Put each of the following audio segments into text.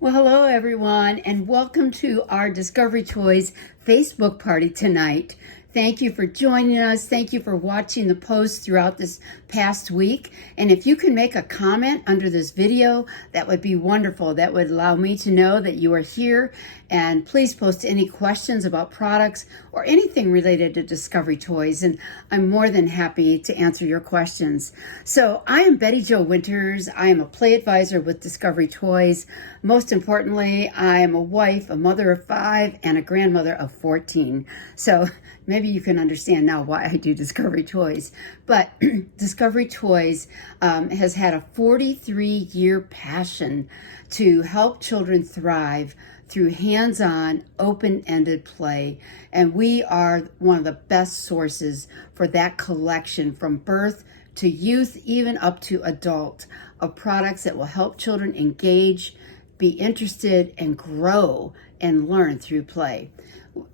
Well, hello everyone, and welcome to our Discovery Toys Facebook party tonight. Thank you for joining us. Thank you for watching the posts throughout this past week. And if you can make a comment under this video, that would be wonderful. That would allow me to know that you are here. And please post any questions about products or anything related to Discovery Toys. And I'm more than happy to answer your questions. So I am Betty Jo Winters. I am a play advisor with Discovery Toys. Most importantly, I am a wife, a mother of 5, and a grandmother of 14. So maybe you can understand now why I do Discovery Toys. But Discovery Toys has had a 43-year passion to help children thrive through hands-on, open-ended play. And we are one of the best sources for that collection from birth to youth, even up to adult, of products that will help children engage, be interested, and grow and learn through play.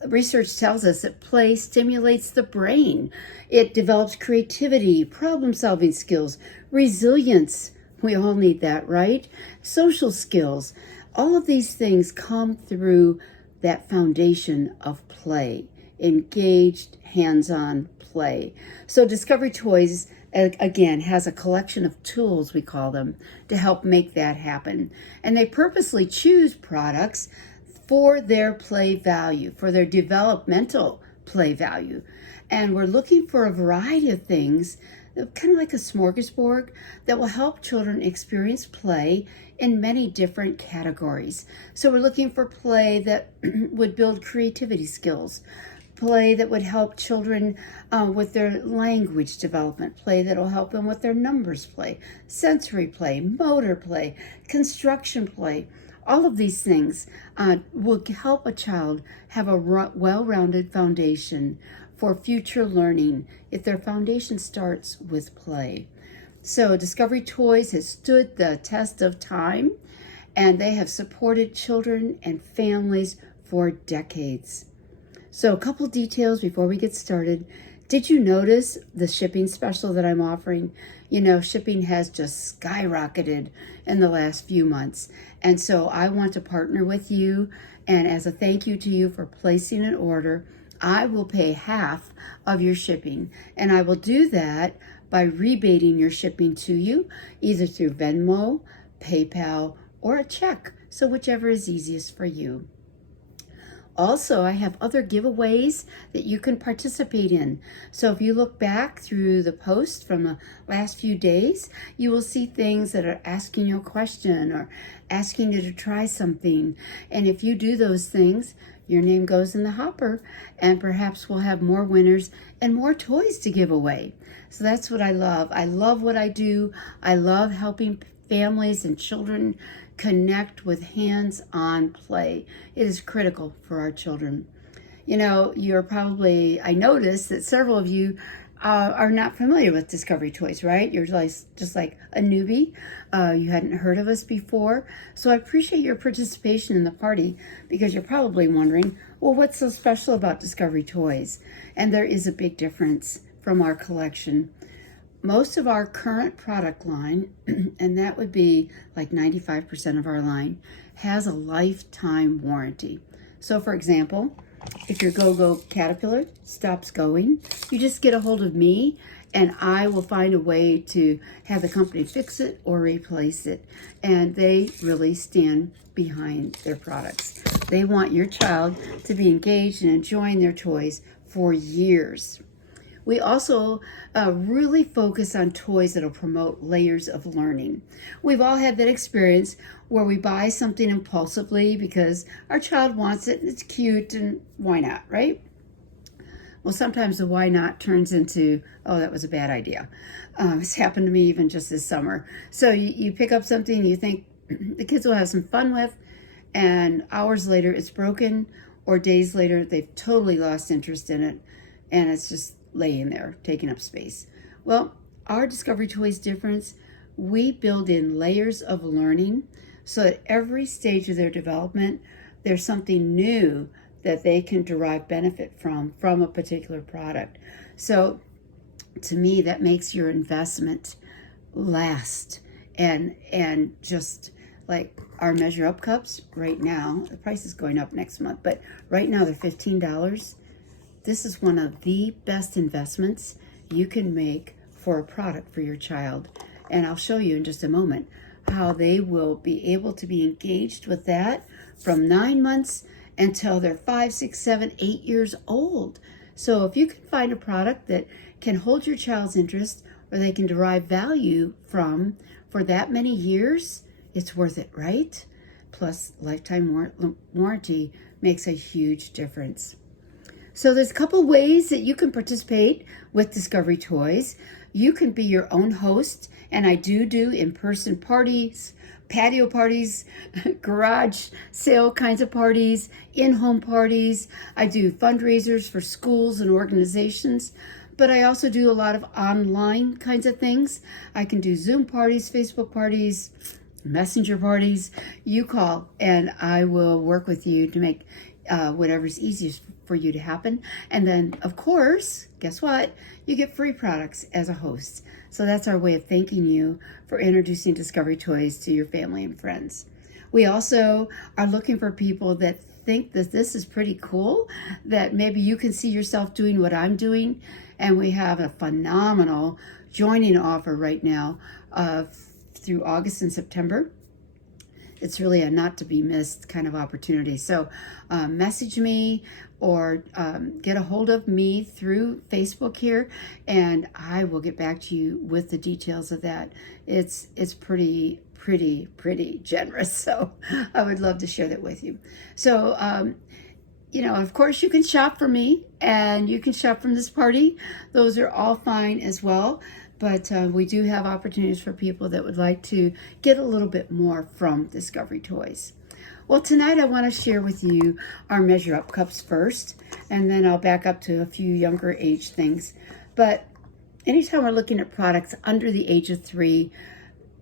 Research tells us that play stimulates the brain. It develops creativity, problem-solving skills, resilience. We all need that, right? Social skills. All of these things come through that foundation of play, engaged, hands-on play. So Discovery Toys, again, has a collection of tools, we call them, to help make that happen. And they purposely choose products for their play value, for their developmental play value. And we're looking for a variety of things, kind of like a smorgasbord, that will help children experience play in many different categories. So we're looking for play that would build creativity skills, play that would help children with their language development, play that will help them with their numbers play, sensory play, motor play, construction play. All of these things will help a child have a well-rounded foundation for future learning if their foundation starts with play. So Discovery Toys has stood the test of time, and they have supported children and families for decades. So a couple details before we get started. Did you notice the shipping special that I'm offering? You know, shipping has just skyrocketed in the last few months. And so I want to partner with you. And as a thank you to you for placing an order, I will pay half of your shipping. And I will do that by rebating your shipping to you, either through Venmo, PayPal, or a check. So whichever is easiest for you. Also, I have other giveaways that you can participate in. So if you look back through the post from the last few days, you will see things that are asking you a question or asking you to try something. And if you do those things, your name goes in the hopper, and perhaps we'll have more winners and more toys to give away. So that's what I love. I love what I do. I love helping families and children connect with hands-on play. It is critical for our children. You know, I noticed that several of you are not familiar with Discovery Toys, right? You're just like a newbie. You hadn't heard of us before. So I appreciate your participation in the party, because you're probably wondering, well, what's so special about Discovery Toys? And there is a big difference from our collection. Most of our current product line, and that would be like 95% of our line, has a lifetime warranty. So for example, if your Go-Go Caterpillar stops going, you just get a hold of me and I will find a way to have the company fix it or replace it. And they really stand behind their products. They want your child to be engaged and enjoying their toys for years. We also really focus on toys that will promote layers of learning. We've all had that experience where we buy something impulsively because our child wants it and it's cute and why not, right? Well, sometimes the why not turns into, oh, that was a bad idea. It's happened to me even just this summer. So you pick up something you think the kids will have some fun with, and hours later it's broken, or days later they've totally lost interest in it, and it's just laying there, taking up space. Well, our Discovery Toys difference, we build in layers of learning so at every stage of their development, there's something new that they can derive benefit from a particular product. So to me, that makes your investment last and just like our Measure Up cups right now. The price is going up next month, but right now they're $15. This is one of the best investments you can make for a product for your child. And I'll show you in just a moment how they will be able to be engaged with that from 9 months until they're 5, 6, 7, 8 years old. So if you can find a product that can hold your child's interest or they can derive value from for that many years, it's worth it, right? Plus, lifetime warranty makes a huge difference. So there's a couple ways that you can participate with Discovery Toys. You can be your own host, and I do in-person parties, patio parties, garage sale kinds of parties, in-home parties. I do fundraisers for schools and organizations, but I also do a lot of online kinds of things. I can do Zoom parties, Facebook parties, Messenger parties. You call, and I will work with you to make whatever's easiest for you to happen. And then, of course, guess what? You get free products as a host. So that's our way of thanking you for introducing Discovery Toys to your family and friends. We also are looking for people that think that this is pretty cool, that maybe you can see yourself doing what I'm doing. And we have a phenomenal joining offer right now through August and September. It's really a not to be missed kind of opportunity. So message me or get a hold of me through Facebook here, and I will get back to you with the details of that. It's pretty generous. So I would love to share that with you. So, of course you can shop from me and you can shop from this party. Those are all fine as well. But we do have opportunities for people that would like to get a little bit more from Discovery Toys. Well, tonight I want to share with you our Measure Up cups first, and then I'll back up to a few younger age things. But anytime we're looking at products under the age of 3,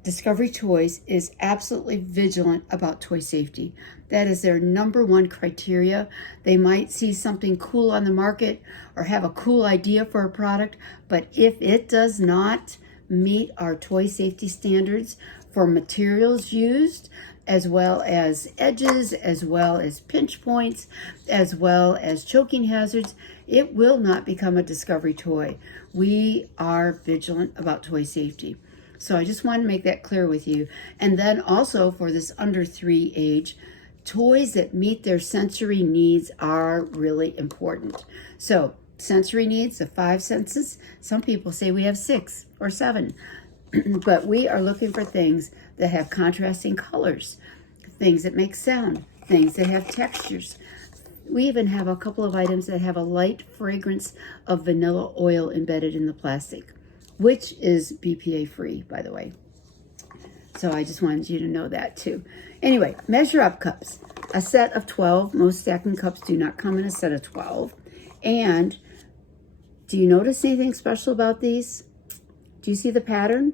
Discovery Toys is absolutely vigilant about toy safety. That is their number one criteria. They might see something cool on the market or have a cool idea for a product, but if it does not meet our toy safety standards for materials used, as well as edges, as well as pinch points, as well as choking hazards, it will not become a Discovery toy. We are vigilant about toy safety. So I just want to make that clear with you. And then also for this under 3 age, toys that meet their sensory needs are really important. So sensory needs, the 5 senses, some people say we have 6 or 7, but we are looking for things that have contrasting colors, things that make sound, things that have textures. We even have a couple of items that have a light fragrance of vanilla oil embedded in the plastic, which is BPA free, by the way. So I just wanted you to know that too. Anyway, Measure Up cups, a set of 12. Most stacking cups do not come in a set of 12. And do you notice anything special about these? Do you see the pattern?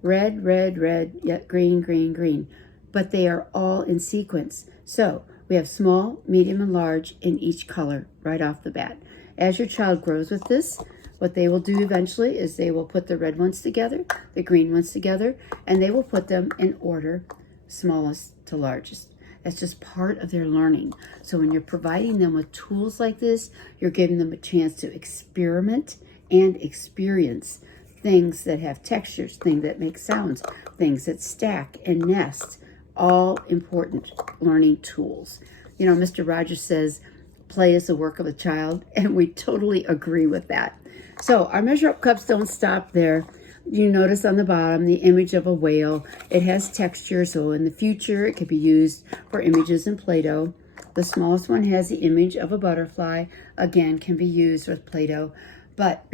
Red, red, red, yet green, green, green. But they are all in sequence. So we have small, medium, and large in each color right off the bat. As your child grows with this, what they will do eventually is they will put the red ones together, the green ones together, and they will put them in order, smallest to largest. That's just part of their learning. So when you're providing them with tools like this, you're giving them a chance to experiment and experience things that have textures, things that make sounds, things that stack and nest, all important learning tools. You know, Mr. Rogers says, play is the work of a child, and we totally agree with that. So our Measure Up cups don't stop there. You notice on the bottom the image of a whale. It has texture, so in the future it could be used for images in Play-Doh. The smallest one has the image of a butterfly. Again, can be used with Play-Doh. But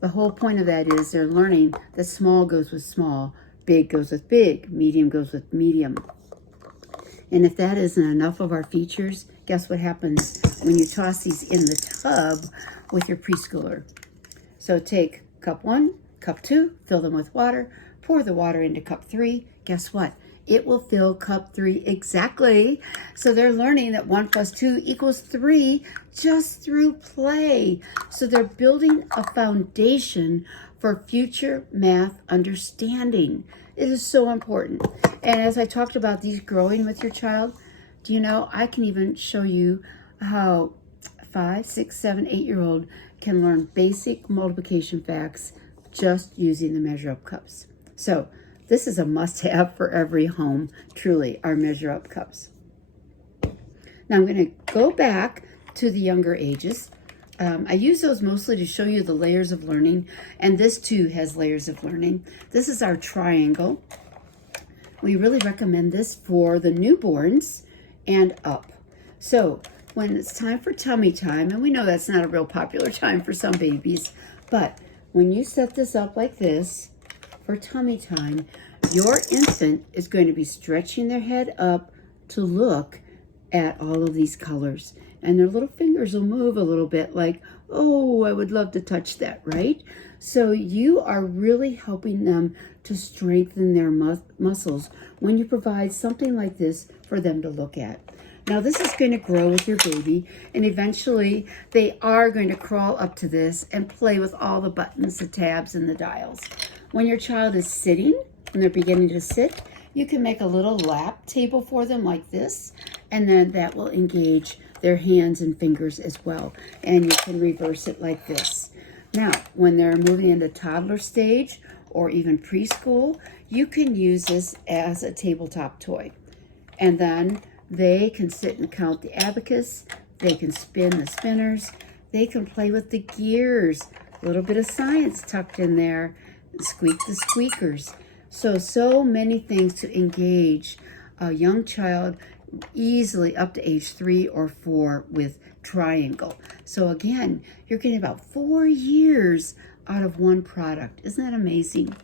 the whole point of that is they're learning that small goes with small, big goes with big, medium goes with medium. And if that isn't enough of our features, guess what happens when you toss these in the tub with your preschooler? So take cup 1, cup 2, fill them with water, pour the water into cup 3. Guess what? It will fill cup 3 exactly. So they're learning that 1 plus 2 equals 3 just through play. So they're building a foundation for future math understanding. It is so important. And as I talked about these growing with your child, do you know, I can even show you how 5, 6, 7, 8-year-old can learn basic multiplication facts just using the Measure Up cups. So this is a must-have for every home, truly, our Measure Up cups. Now I'm going to go back to the younger ages. I use those mostly to show you the layers of learning, and this too has layers of learning. This is our triangle. We really recommend this for the newborns and up. So when it's time for tummy time, and we know that's not a real popular time for some babies, but when you set this up like this for tummy time, your infant is going to be stretching their head up to look at all of these colors. And their little fingers will move a little bit like, oh, I would love to touch that, right? So you are really helping them to strengthen their muscles when you provide something like this for them to look at. Now this is going to grow with your baby, and eventually they are going to crawl up to this and play with all the buttons, the tabs, and the dials. When your child is sitting, when they're beginning to sit, you can make a little lap table for them like this, and then that will engage their hands and fingers as well. And you can reverse it like this. Now, when they're moving into toddler stage or even preschool, you can use this as a tabletop toy. And then they can sit and count the abacus, they can spin the spinners, they can play with the gears, a little bit of science tucked in there, squeak the squeakers. So many things to engage a young child easily up to age 3 or 4 with triangle. So again, you're getting about 4 years out of one product. Isn't that amazing?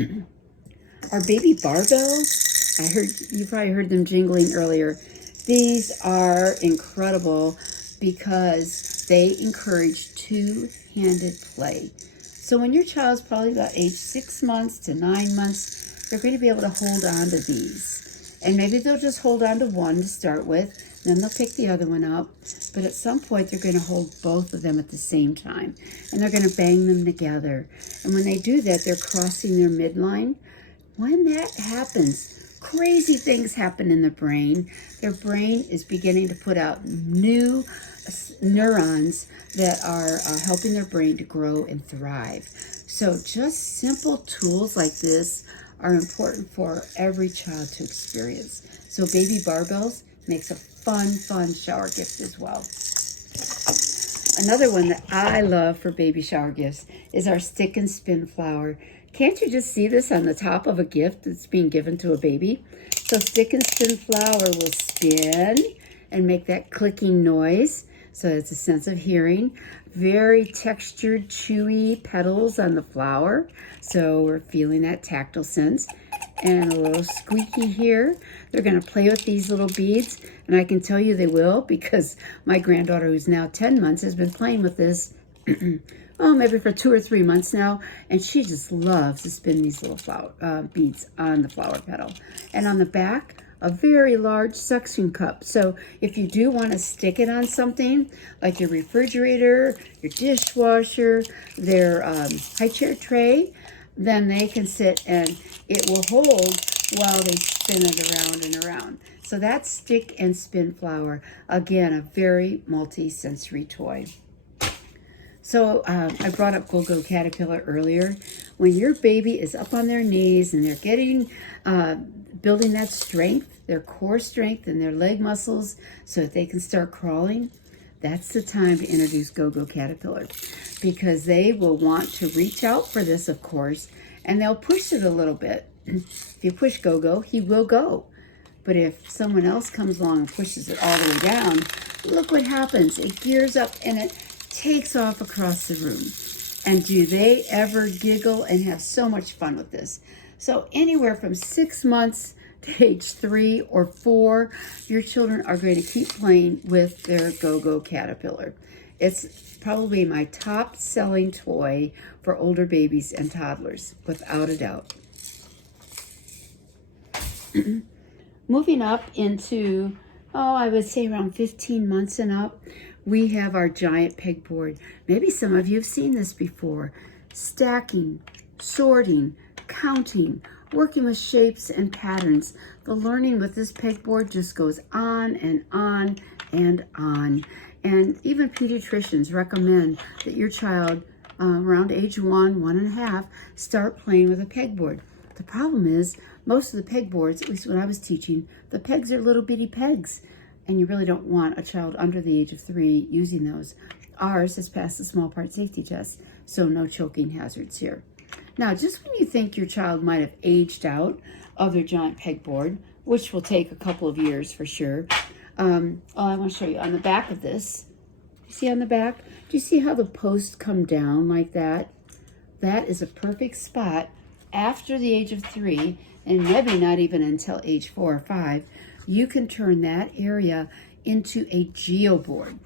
Our baby barbells, you probably heard them jingling earlier. These are incredible because they encourage two-handed play. So when your child's probably about age 6 months to 9 months, they're going to be able to hold on to these. And maybe they'll just hold on to one to start with, then they'll pick the other one up. But at some point, they're going to hold both of them at the same time. And they're going to bang them together. And when they do that, they're crossing their midline. When that happens, crazy things happen in the brain. Their brain is beginning to put out new neurons that are helping their brain to grow and thrive. So just simple tools like this are important for every child to experience. So baby barbells makes a fun shower gift as well. Another one that I love for baby shower gifts is our stick and spin flower. Can't you just see this on the top of a gift that's being given to a baby? So stick and spin flower will spin and make that clicking noise. So it's a sense of hearing. Very textured, chewy petals on the flower. So we're feeling that tactile sense. And a little squeaky here. They're going to play with these little beads. And I can tell you they will, because my granddaughter, who's now 10 months, has been playing with this maybe for 2 or 3 months now. And she just loves to spin these little flower beads on the flower petal. And on the back, a very large suction cup. So if you do want to stick it on something like your refrigerator, your dishwasher, their high chair tray, then they can sit and it will hold while they spin it around and around. So that's stick and spin flower. Again, a very multi-sensory toy. So I brought up Go-Go Caterpillar earlier. When your baby is up on their knees and they're getting building that strength, their core strength and their leg muscles so that they can start crawling, that's the time to introduce Go-Go Caterpillar, because they will want to reach out for this, of course, and they'll push it a little bit. If you push Go-Go, he will go. But if someone else comes along and pushes it all the way down, look what happens. It gears up and it takes off across the room. And do they ever giggle and have so much fun with this? So anywhere from 6 months to age 3 or 4, your children are going to keep playing with their Go-Go Caterpillar. It's probably my top selling toy for older babies and toddlers, without a doubt. Moving up into, I would say around 15 months and up, we have our giant pegboard. Maybe some of you have seen this before. Stacking, sorting, counting, working with shapes and patterns. The learning with this pegboard just goes on and on and on. And even pediatricians recommend that your child around age 1.5, start playing with a pegboard. The problem is most of the pegboards, at least when I was teaching, the pegs are little bitty pegs, and you really don't want a child under the age of 3 using those. Ours has passed the small part safety test, so no choking hazards here. Now, just when you think your child might have aged out of their giant pegboard, which will take a couple of years for sure, I want to show you on the back of this. You see on the back? Do you see how the posts come down like that? That is a perfect spot after the age of 3, and maybe not even until age 4 or 5. You can turn that area into a geoboard.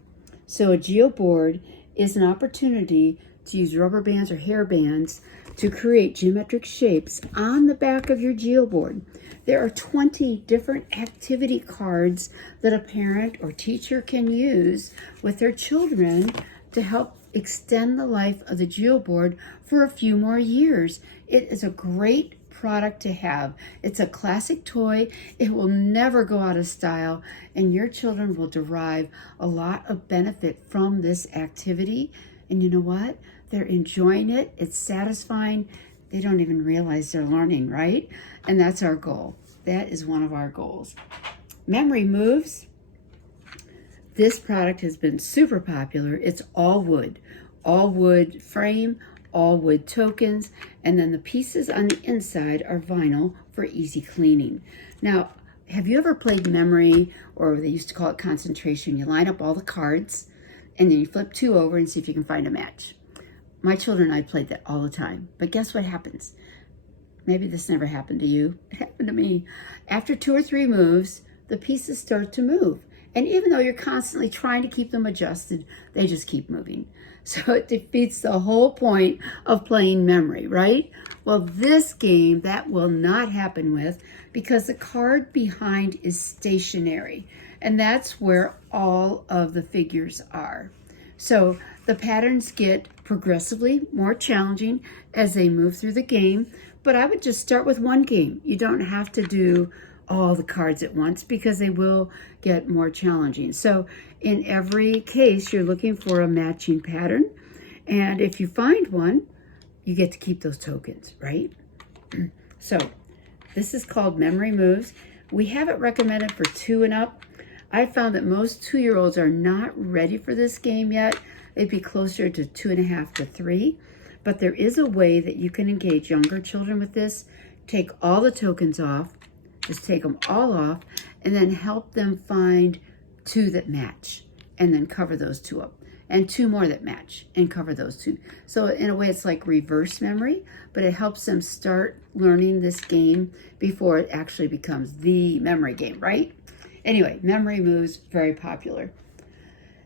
So a geoboard is an opportunity to use rubber bands or hair bands to create geometric shapes on the back of your geoboard. There are 20 different activity cards that a parent or teacher can use with their children to help extend the life of the geoboard for a few more years. It is a great product to have. It's a classic toy. It will never go out of style, and your children will derive a lot of benefit from this activity. And you know what? They're enjoying it. It's satisfying. They don't even realize they're learning, right? And that's our goal. That is one of our goals. Memory moves. This product has been super popular. It's all wood frame, all wood tokens, and then the pieces on the inside are vinyl for easy cleaning. Now, have you ever played memory, or they used to call it concentration? You line up all the cards, and then you flip 2 over and see if you can find a match. My children and I played that all the time, but guess what happens? Maybe this never happened to you. It happened to me. After 2 or 3 moves, the pieces start to move. And even though you're constantly trying to keep them adjusted, they just keep moving. So it defeats the whole point of playing memory, right? Well, this game, that will not happen with, because the card behind is stationary. And that's where all of the figures are. So the patterns get progressively more challenging as they move through the game. But I would just start with one game. You don't have to do all the cards at once because they will get more challenging. So in every case, you're looking for a matching pattern. And if you find one, you get to keep those tokens, right? So this is called Memory Moves. We have it recommended for 2 and up. I found that most 2-year-olds are not ready for this game yet. They'd be closer to 2.5 to 3. But there is a way that you can engage younger children with this. Take all the tokens off, just take them all off, and then help them find 2 that match, and then cover those 2 up. And 2 more that match, and cover those 2. So in a way, it's like reverse memory, but it helps them start learning this game before it actually becomes the memory game, right? Anyway, Memory Moves, very popular.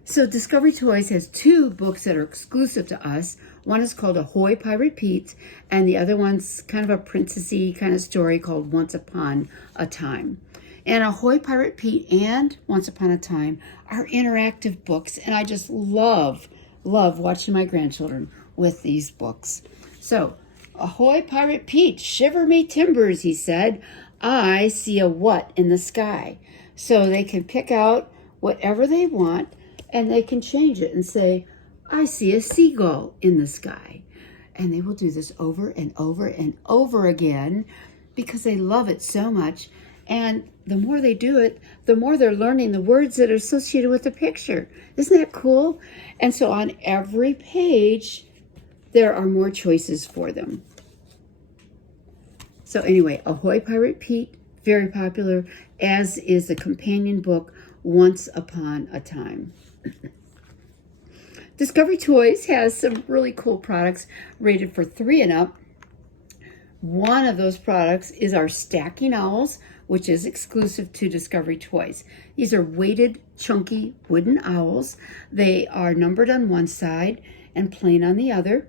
So Discovery Toys has 2 books that are exclusive to us. One is called Ahoy Pirate Pete, and the other one's kind of a princessy kind of story called Once Upon a Time. And Ahoy Pirate Pete and Once Upon a Time are interactive books, and I just love watching my grandchildren with these books. So, Ahoy Pirate Pete, shiver me timbers, he said. I see a what in the sky. So they can pick out whatever they want, and they can change it and say, I see a seagull in the sky. And they will do this over and over and over again because they love it so much. And the more they do it, the more they're learning the words that are associated with the picture. Isn't that cool? And so on every page, there are more choices for them. So anyway, Ahoy Pirate Pete, very popular, as is the companion book, Once Upon a Time. Discovery Toys has some really cool products rated for 3 and up. One of those products is our Stacking Owls, which is exclusive to Discovery Toys. These are weighted, chunky wooden owls. They are numbered on one side and plain on the other.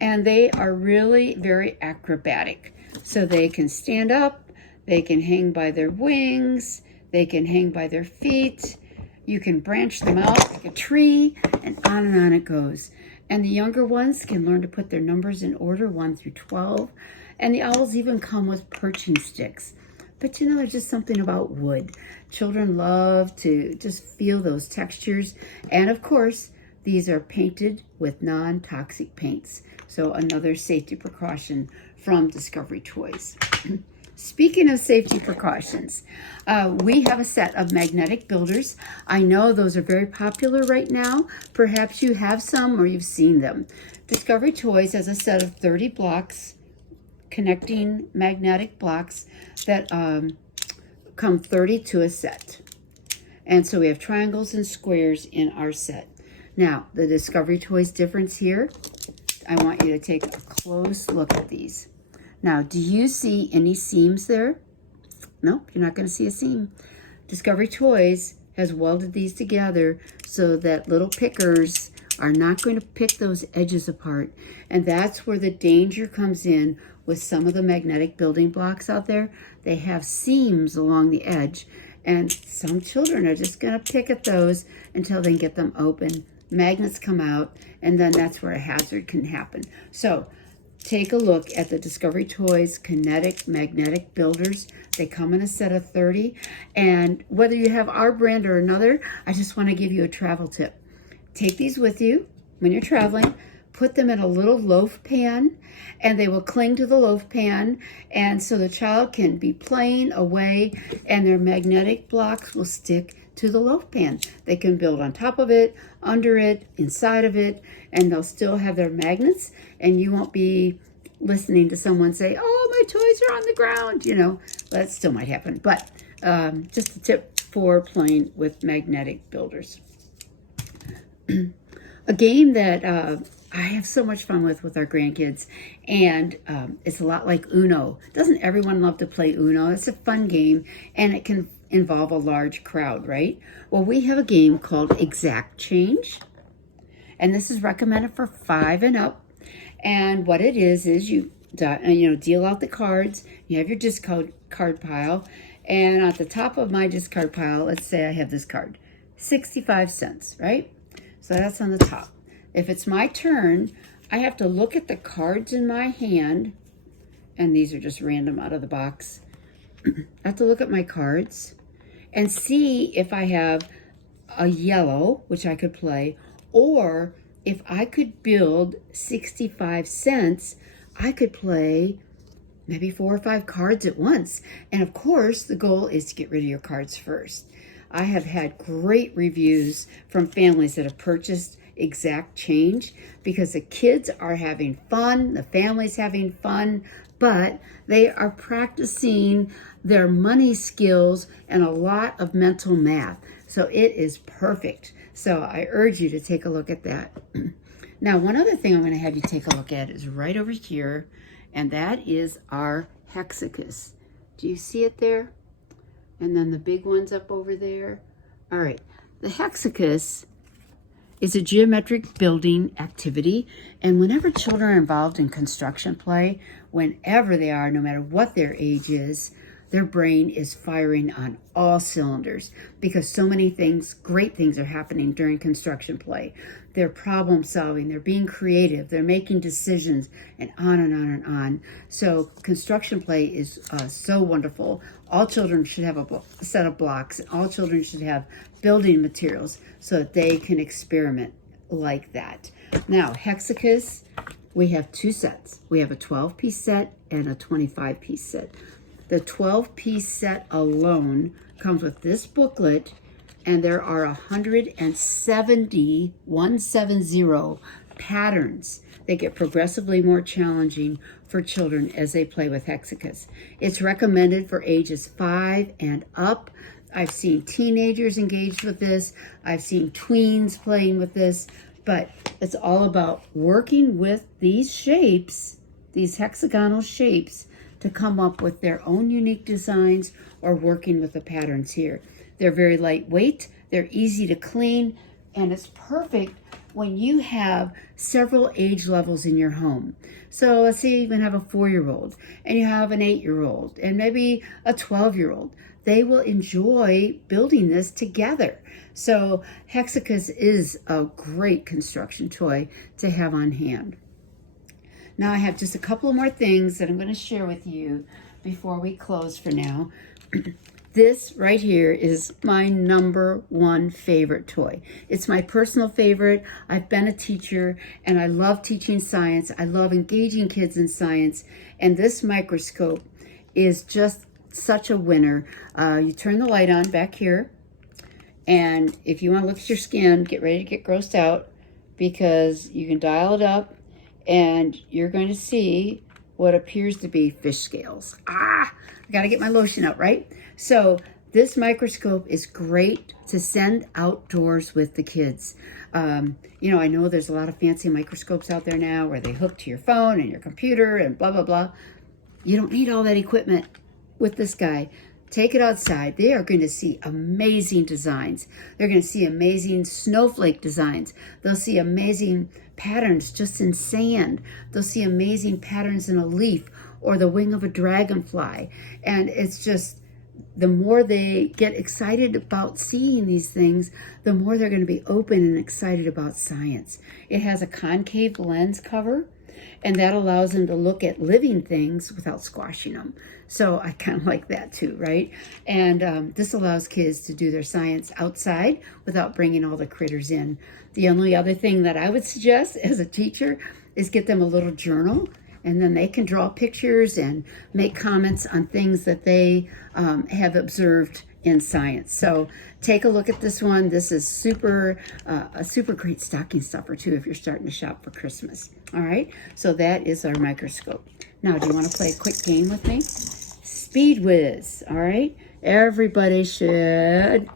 And they are really very acrobatic. So they can stand up, they can hang by their wings, they can hang by their feet. You can branch them out like a tree, and on it goes. And the younger ones can learn to put their numbers in order, 1 through 12. And the owls even come with perching sticks. But you know, there's just something about wood. Children love to just feel those textures. And of course, these are painted with non-toxic paints. So another safety precaution from Discovery Toys. Speaking of safety precautions, we have a set of magnetic builders. I know those are very popular right now. Perhaps you have some or you've seen them. Discovery Toys has a set of 30 blocks, connecting magnetic blocks that come 30 to a set. And so we have triangles and squares in our set. Now, the Discovery Toys difference here, I want you to take a close look at these. Now, do you see any seams there? Nope, you're not going to see a seam. Discovery Toys has welded these together so that little pickers are not going to pick those edges apart. And that's where the danger comes in with some of the magnetic building blocks out there. They have seams along the edge, and some children are just going to pick at those until they get them open. Magnets come out, and then that's where a hazard can happen. So take a look at the Discovery Toys Kinetic Magnetic Builders. They come in a set of 30. And whether you have our brand or another, I just want to give you a travel tip. Take these with you when you're traveling. Put them in a little loaf pan, and they will cling to the loaf pan. And so the child can be playing away, and their magnetic blocks will stick to the loaf pan. They can build on top of it, under it, inside of it, and they'll still have their magnets, and you won't be listening to someone say, oh, my toys are on the ground. You know, that still might happen. But just a tip for playing with magnetic builders. A game that I have so much fun with our grandkids, and it's a lot like Uno. Doesn't everyone love to play Uno? It's a fun game, and it can involve a large crowd, right? Well, we have a game called Exact Change, and this is recommended for 5 and up. And what it is you deal out the cards. You have your discard pile, and at the top of my discard pile, let's say I have this card, 65 cents, right? So that's on the top. If it's my turn, I have to look at the cards in my hand, and these are just random out of the box. I have to look at my cards and see if I have a yellow, which I could play, or if I could build 65 cents, I could play maybe 4 or 5 cards at once. And of course, the goal is to get rid of your cards first. I have had great reviews from families that have purchased Exact Change because the kids are having fun, the family's having fun, but they are practicing their money skills and a lot of mental math. So it is perfect. So I urge you to take a look at that. Now, one other thing I'm going to have you take a look at is right over here, and that is our Hexacus. Do you see it there? And then the big one's up over there. All right, the Hexacus is a geometric building activity, and whenever children are involved in construction play, whenever they are, no matter what their age is, their brain is firing on all cylinders because so many things, great things are happening during construction play. They're problem solving, they're being creative, they're making decisions, and on and on and on. So construction play is so wonderful. All children should have a set of blocks, and all children should have building materials so that they can experiment like that. Now, Hexacus, we have 2 sets. We have a 12-piece set and a 25-piece set. The 12-piece set alone comes with this booklet, and there are 170 patterns. They get progressively more challenging for children as they play with Hexacus. It's recommended for ages 5 and up. I've seen teenagers engaged with this. I've seen tweens playing with this, but it's all about working with these shapes, these hexagonal shapes, to come up with their own unique designs or working with the patterns here. They're very lightweight, they're easy to clean, and it's perfect when you have several age levels in your home. So let's say you even have a 4-year-old and you have an 8-year-old and maybe a 12-year-old. They will enjoy building this together. So Hexacus is a great construction toy to have on hand. Now I have just a couple more things that I'm going to share with you before we close for now. This right here is my #1 favorite toy. It's my personal favorite. I've been a teacher and I love teaching science. I love engaging kids in science. And this microscope is just such a winner. You turn the light on back here. And if you want to look at your skin, get ready to get grossed out, because you can dial it up and you're going to see what appears to be fish scales. I got to get my lotion out, right? So this microscope is great to send outdoors with the kids. You know, I know there's a lot of fancy microscopes out there now where they hook to your phone and your computer and blah, blah, blah. You don't need all that equipment with this guy. Take it outside. They are going to see amazing designs. They're going to see amazing snowflake designs. They'll see amazing patterns just in sand. They'll see amazing patterns in a leaf or the wing of a dragonfly. And it's just, the more they get excited about seeing these things, the more they're going to be open and excited about science. It has a concave lens cover, and that allows them to look at living things without squashing them. So I kind of like that too, right? And this allows kids to do their science outside without bringing all the critters in. The only other thing that I would suggest as a teacher is get them a little journal, and then they can draw pictures and make comments on things that they have observed in science. So take a look at this one. This is a super great stocking stuffer too if you're starting to shop for Christmas. All right, so that is our microscope. Now, do you want to play a quick game with me? Speed Whiz, all right? Everybody should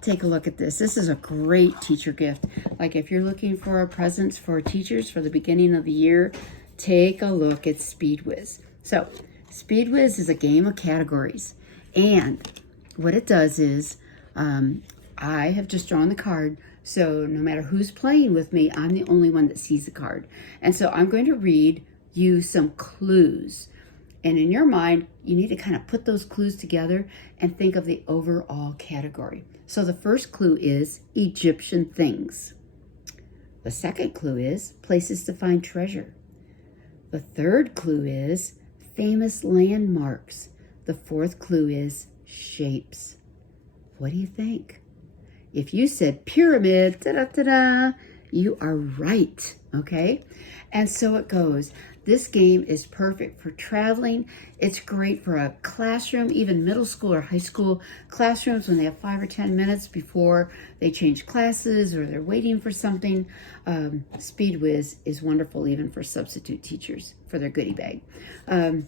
take a look at this. This is a great teacher gift. Like if you're looking for presents for teachers for the beginning of the year, take a look at Speed Whiz. So Speed Whiz is a game of categories. And what it does is, I have just drawn the card, so no matter who's playing with me, I'm the only one that sees the card. And so I'm going to read you some clues. And in your mind, you need to kind of put those clues together and think of the overall category. So the first clue is Egyptian things. The second clue is places to find treasure. The third clue is famous landmarks. The fourth clue is shapes. What do you think? If you said pyramid, da-da-da-da, you are right, okay? And so it goes. This game is perfect for traveling. It's great for a classroom, even middle school or high school classrooms when they have 5 or 10 minutes before they change classes or they're waiting for something. Speed Whiz is wonderful even for substitute teachers for their goodie bag. And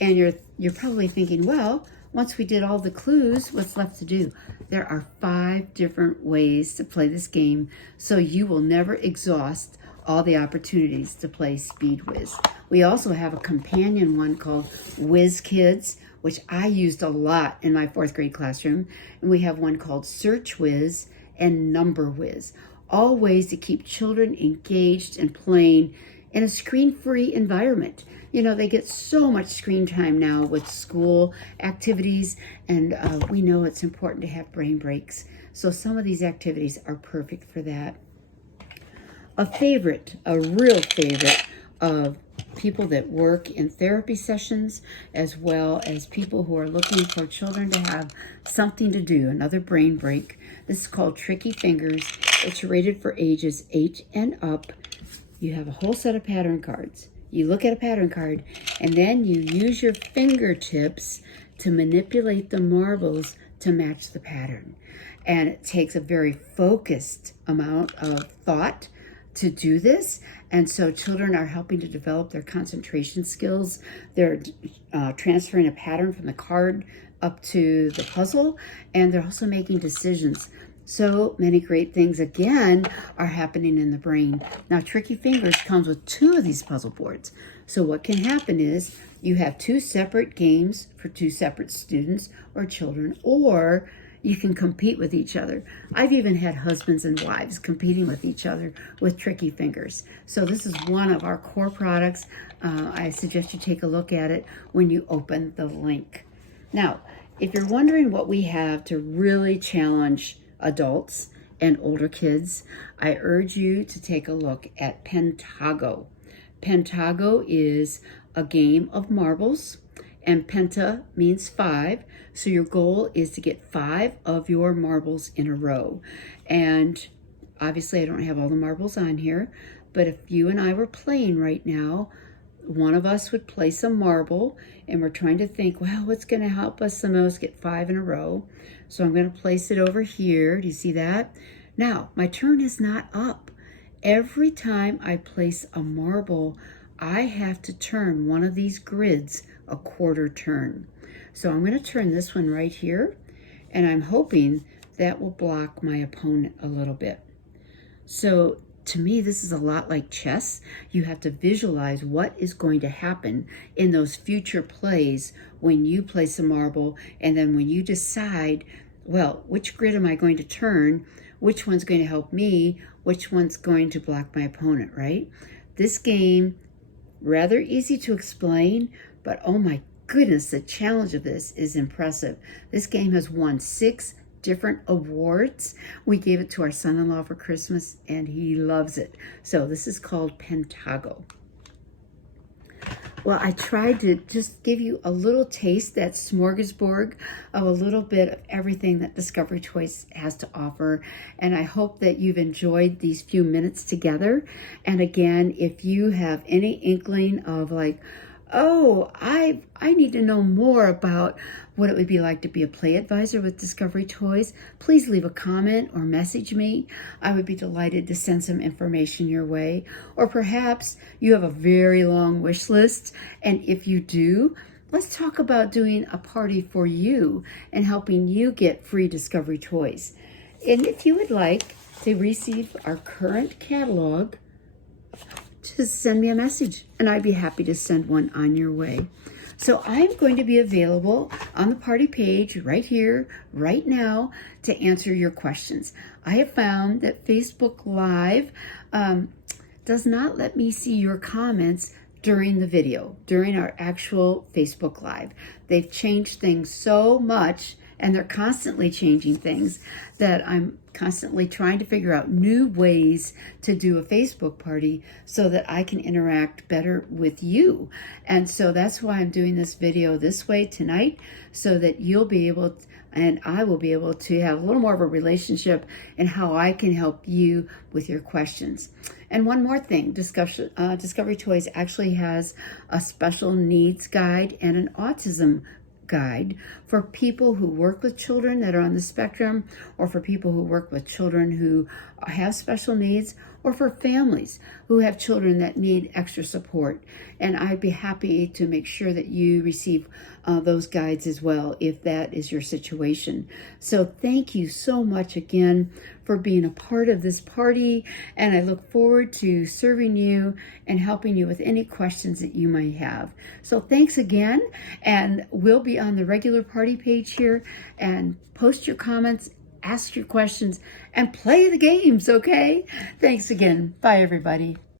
you're probably thinking, well, once we did all the clues, what's left to do? There are 5 different ways to play this game, so you will never exhaust all the opportunities to play Speed Whiz. We also have a companion one called Whiz Kids, which I used a lot in my 4th grade classroom. And we have one called Search Whiz and Number Whiz. All ways to keep children engaged and playing in a screen-free environment. You know, they get so much screen time now with school activities, and we know it's important to have brain breaks. So some of these activities are perfect for that. A real favorite of people that work in therapy sessions, as well as people who are looking for children to have something to do, another brain break. This is called Tricky Fingers. It's rated for ages 8 and up. You have a whole set of pattern cards. You look at a pattern card, and then you use your fingertips to manipulate the marbles to match the pattern. And it takes a very focused amount of thought to do this. And so children are helping to develop their concentration skills. They're transferring a pattern from the card up to the puzzle, and they're also making decisions. So many great things, again, are happening in the brain. Now, Tricky Fingers comes with 2 of these puzzle boards. So what can happen is you have 2 separate games for 2 separate students or children, or you can compete with each other. I've even had husbands and wives competing with each other with Tricky Fingers. So this is one of our core products. I suggest you take a look at it when you open the link. Now, if you're wondering what we have to really challenge adults and older kids, I urge you to take a look at Pentago. Pentago is a game of marbles, and penta means 5. So your goal is to get 5 of your marbles in a row. And obviously I don't have all the marbles on here, but if you and I were playing right now, one of us would place a marble, and we're trying to think, well, what's going to help us the most get 5 in a row? So I'm going to place it over here. Do you see that? Now, my turn is not up. Every time I place a marble, I have to turn one of these grids a quarter turn. So I'm going to turn this one right here, and I'm hoping that will block my opponent a little bit. So to me, this is a lot like chess. You have to visualize what is going to happen in those future plays when you place a marble, and then when you decide, well, which grid am I going to turn? Which one's going to help me? Which one's going to block my opponent, right? This game, rather easy to explain, but oh my goodness, the challenge of this is impressive. This game has won 6 different awards. We gave it to our son-in-law for Christmas, and he loves it. So this is called Pentago. Well, I tried to just give you a little taste, that smorgasbord of a little bit of everything that Discovery Toys has to offer. And I hope that you've enjoyed these few minutes together. And again, if you have any inkling of like, oh, I need to know more about what it would be like to be a play advisor with Discovery Toys, please leave a comment or message me. I would be delighted to send some information your way. Or perhaps you have a very long wish list, and if you do, let's talk about doing a party for you and helping you get free Discovery Toys. And if you would like to receive our current catalog, just send me a message and I'd be happy to send one on your way. So I'm going to be available on the party page right here, right now, to answer your questions. I have found that Facebook Live does not let me see your comments during the video, during our actual Facebook Live. They've changed things so much, and they're constantly changing things, that I'm constantly trying to figure out new ways to do a Facebook party so that I can interact better with you. And so that's why I'm doing this video this way tonight, so that you'll be able to, and I will be able to have a little more of a relationship and how I can help you with your questions. And one more thing, Discovery Toys actually has a special needs guide and an autism guide for people who work with children that are on the spectrum, or for people who work with children who have special needs, or for families who have children that need extra support. And I'd be happy to make sure that you receive those guides as well, if that is your situation. So thank you so much again for being a part of this party, and I look forward to serving you and helping you with any questions that you might have. So thanks again, and we'll be on the regular party page here, and post your comments, ask your questions, and play the games, okay? Thanks again. Bye, everybody.